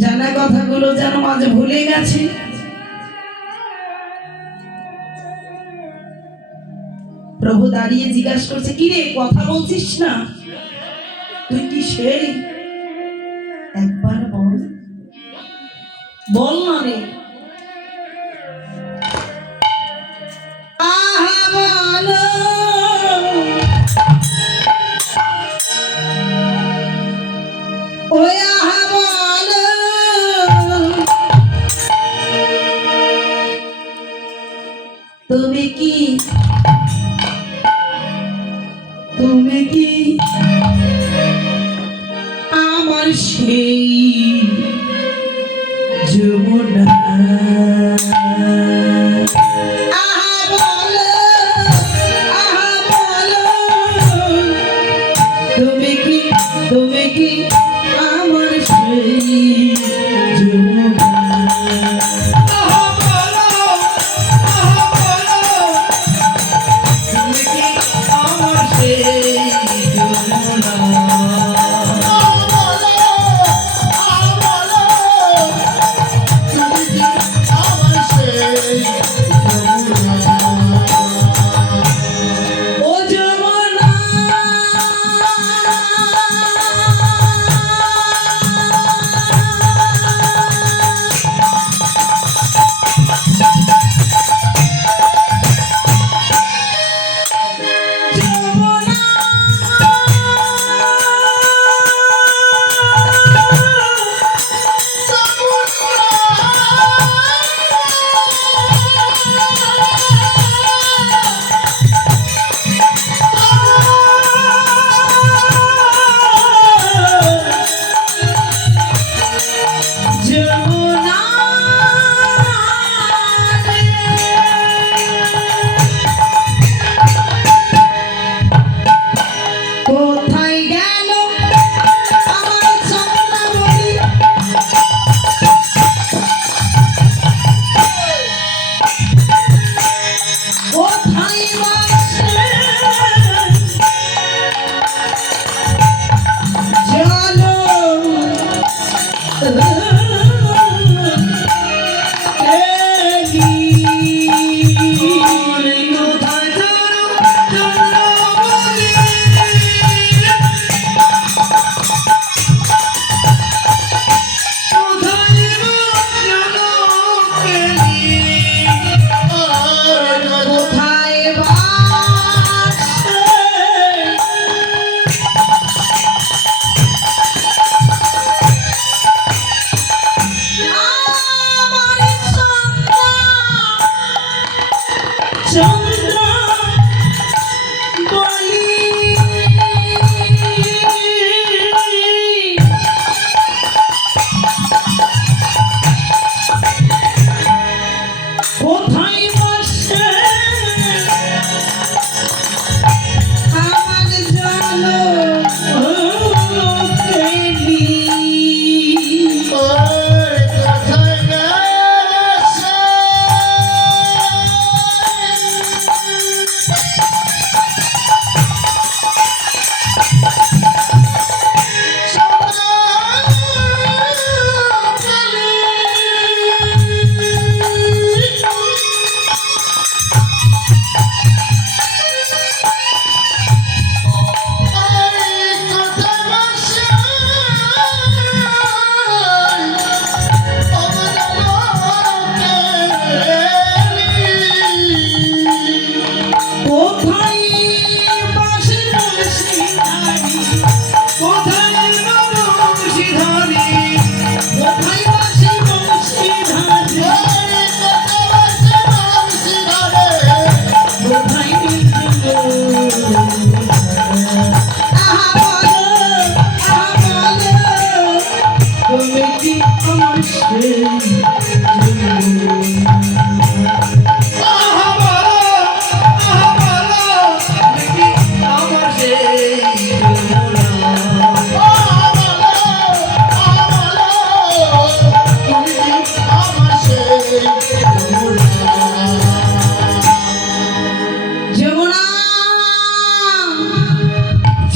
জানা কথাগুলো যেন মাঝে ভুলে গেছে। প্রভু দাঁড়িয়ে জিজ্ঞাসা করছে, কি রে কথা বলছিস না? তুই কি সেই? একবার বল, বল না রে। আহা বলো, ওই আহা বলো, তুমি কি আমার সেই যমুনা? আহা বলো, আহা বলো, তুমি কি আমার সেই যমুনা? আহা বলো, আহা বলো, তুমি কি আমার সেই যমুনা?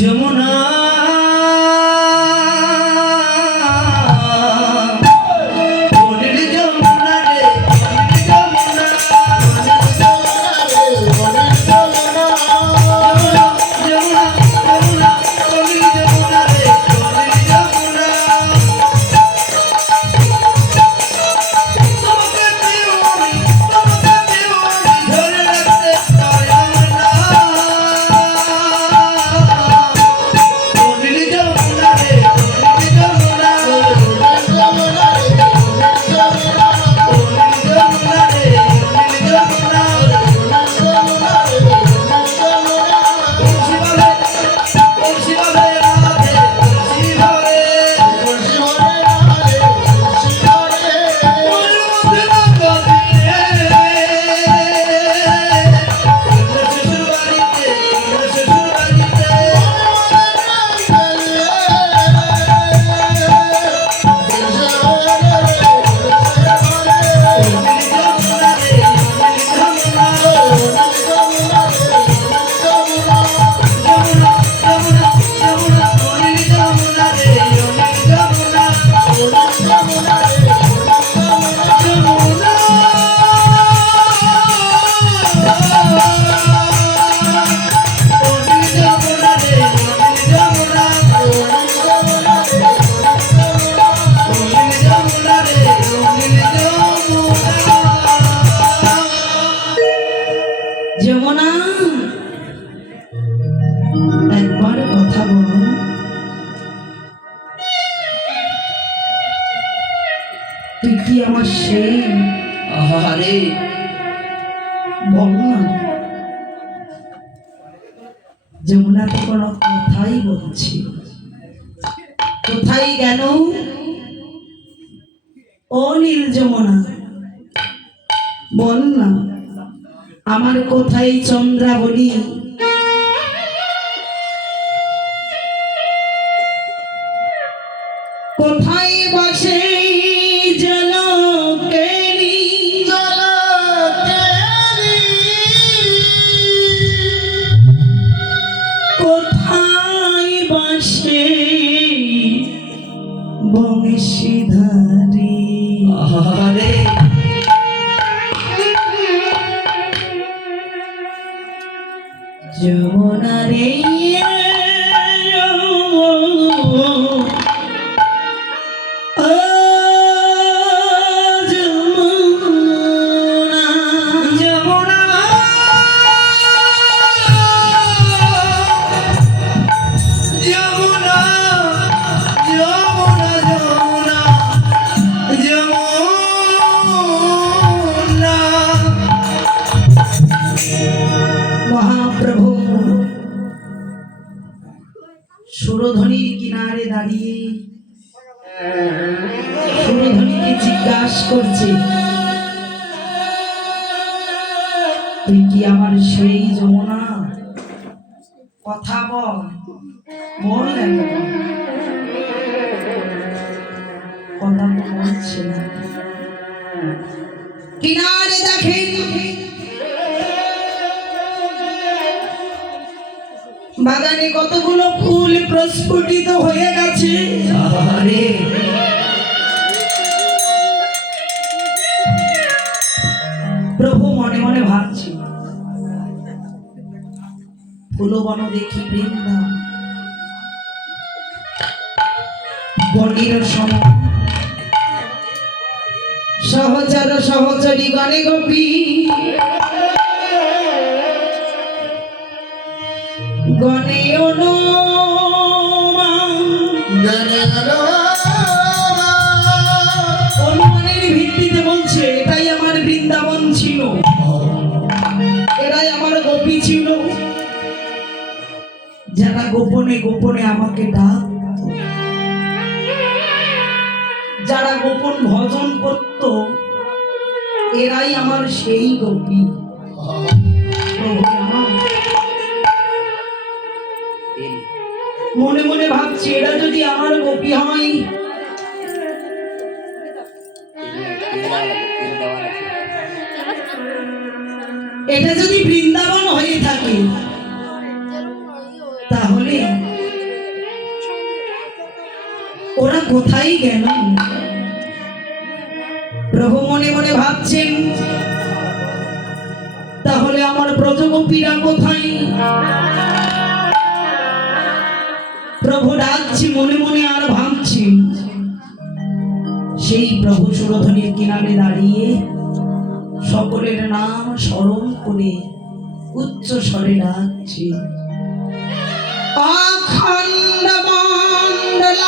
যমুনা আমার সেই আহারে বল না, যমুনা তো কোনো কথাই বলছি, কোথায় গেল ও নীল যমুনা? বল না আমার কোথায় চন্দ্রাবলী? কোথায় বসে জলকেলি? কোথায় বসে বংশীধারী? আহারে যমুনা রে ও যমুনা, যমুনা যমুনা যমুনা যমুনা মহাপ্রভু সুরধ্বনির কিনারে দাঁড়িয়ে সুরধ্বনিকে জিজ্ঞাসা করছে, তুই কি আমার সেই যমুনা? কথা বল, বল না কেন? কথা তো বলছে না। কিনারে দেখেন বাগানে কতগুলো ফুল প্রস্ফুটিত হয়ে গেছে। আহারে প্রভু মনে মনে ভাবছি, ফুলবন দেখি বৃন্দা, বনের সম সহচর সহচরী গণে গোপী, গণে অনুমানের ভিত্তিতে বলছে এটাই আমার বৃন্দাবন ছিল, এরাই আমার গোপী ছিল, যারা গোপনে গোপনে আমাকে ডাক, যারা গোপন ভজন করত, এরাই আমার সেই গোপী। প্রভু আমার মনে মনে ভাবছি, এরা যদি আমার গোপী হয়, এটা যদি বৃন্দাবন হয়ে থাকে, তাহলে ওরা কোথায় গেল? প্রভু মনে মনে ভাবছেন, তাহলে আমার ব্রজগোপীরা কোথায়? প্রভু ডাকছি মনে মনে আর ভাবছি, সেই প্রভু সুরধ্বনির কিনারে দাঁড়িয়ে সকলের নাম স্মরণ করে উচ্চ স্বরে ডাকছি, অখণ্ড মণ্ডলাতিথি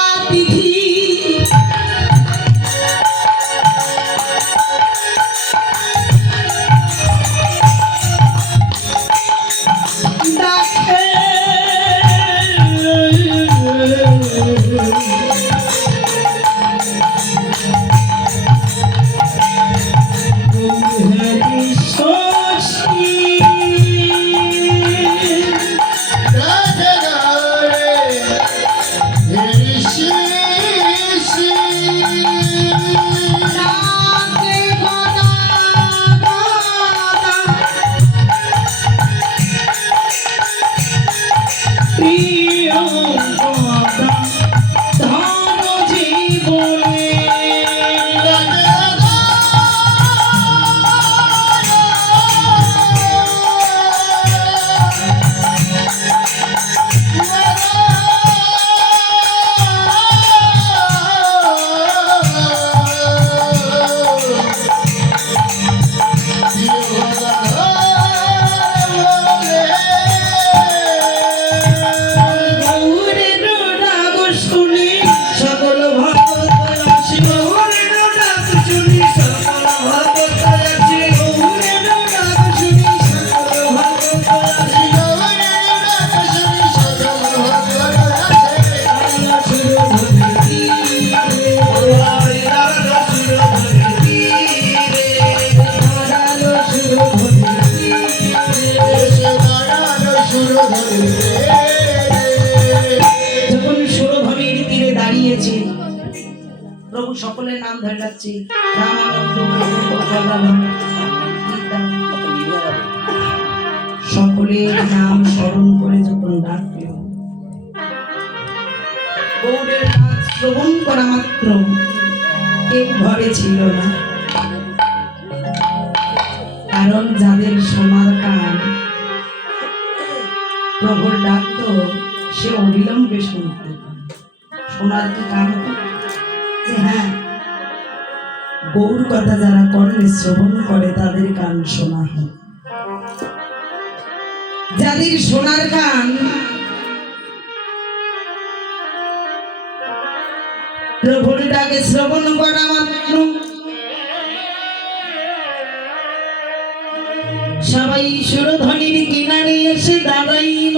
ডাকে গৌরে প্রভু সকলের নাম ধরে রাখছি, রামানন্দ, গদাধর, গীতা, সকলের নাম স্মরণ করে যখন ডাকবে, গৌড়ের নাম শ্রবণ করা মাত্র কেউ ঘরে ছিল না, কারণ যাদের সোনার কান প্রভুর ডাকতো সে অবিলম্বে শুনতে পায়। সোনার কি কান? যে হ্যাঁ, গৌর কথা যারা কর্ণে শ্রবণ করে তাদের কান শোনা হয়। যাদের সোনার কান প্রভুর ডাকে শ্রবণ করা মাত্র সবাই সুরধ্বনির কিনারে এসে দাঁড়াইল।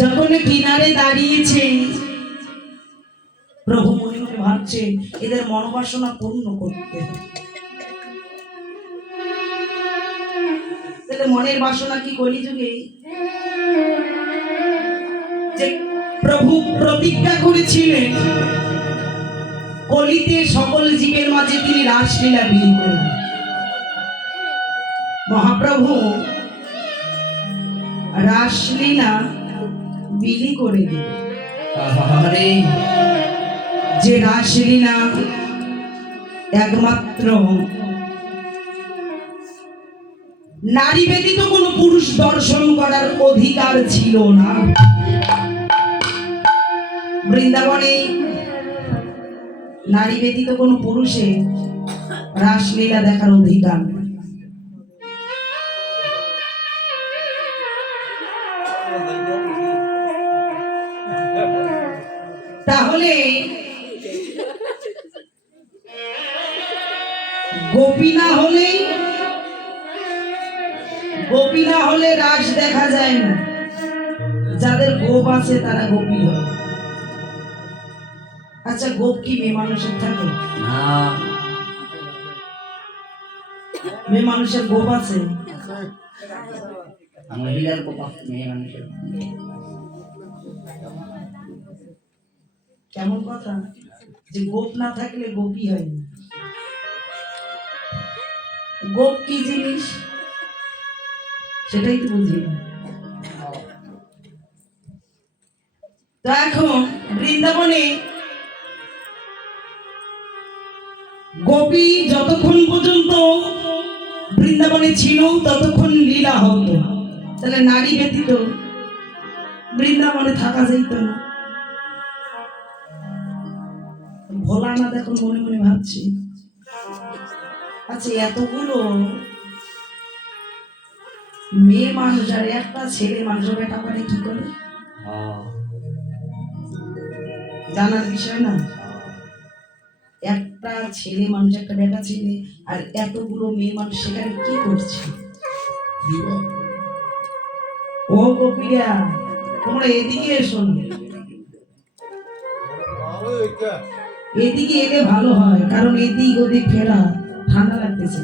যখন কিনারে দাঁড়িয়েছে, প্রভু মনে মনে ভাবছে এদের মনোবাসনা পূর্ণ করতে হবে। তাহলে মনের বাসনা কি কলিযুগে? যে প্রভু প্রতিজ্ঞা করেছিলেন কলিতে সকল জীবের মাঝে তিনি রাসলীলা বিলি করবেন। মহাপ্রভু রাসলীলা বিলি করে দিলেন। আহারে যে রাসলীলা একমাত্র নারী ব্যতীত কোনো পুরুষ দর্শন করার অধিকার ছিল না। বৃন্দাবনে নারী ব্যতীত কোনো পুরুষে রাসলীলা দেখার অধিকার নেই। তাহলে গোপী না হলে রাস দেখা যায় না। যাদের গোপ আছে তারা গোপী হয়। আচ্ছা, গোপ কি মেয়ে মানুষের থাকে? না, মেয়ে মানুষের গোপ আছে? মহিলার গোপা মেয়ে মানুষের। কেমন কথা যে গোপ না থাকলে গোপী হয় না? গোপ কি জিনিস সেটাই তো বুঝি না। তো এখন বৃন্দাবনে গোপী যতক্ষণ পর্যন্ত বৃন্দাবনে ছিল ততক্ষণ লীলা হতো। তাহলে নারী ব্যতীত বৃন্দাবনে থাকা যেত না। ভোলানাথ এখন মনে মনে ভাবছি, আচ্ছা এতগুলো মেয়ে মানুষ আর একটা ছেলে মানুষ বেটা পারে কি করে? জানার বিষয় না। একটা ছেলে মানুষ, একটা বেটা ছেলে, আর এতগুলো মেয়ে মানুষ সেখানে কি করছে? ও গোপীরা, তোমরা এদিকে এসো না। এদিকে এলে ভালো হয়, কারণ এদিক ওদিক ফেরা ঠান্ডা লাগতেছে।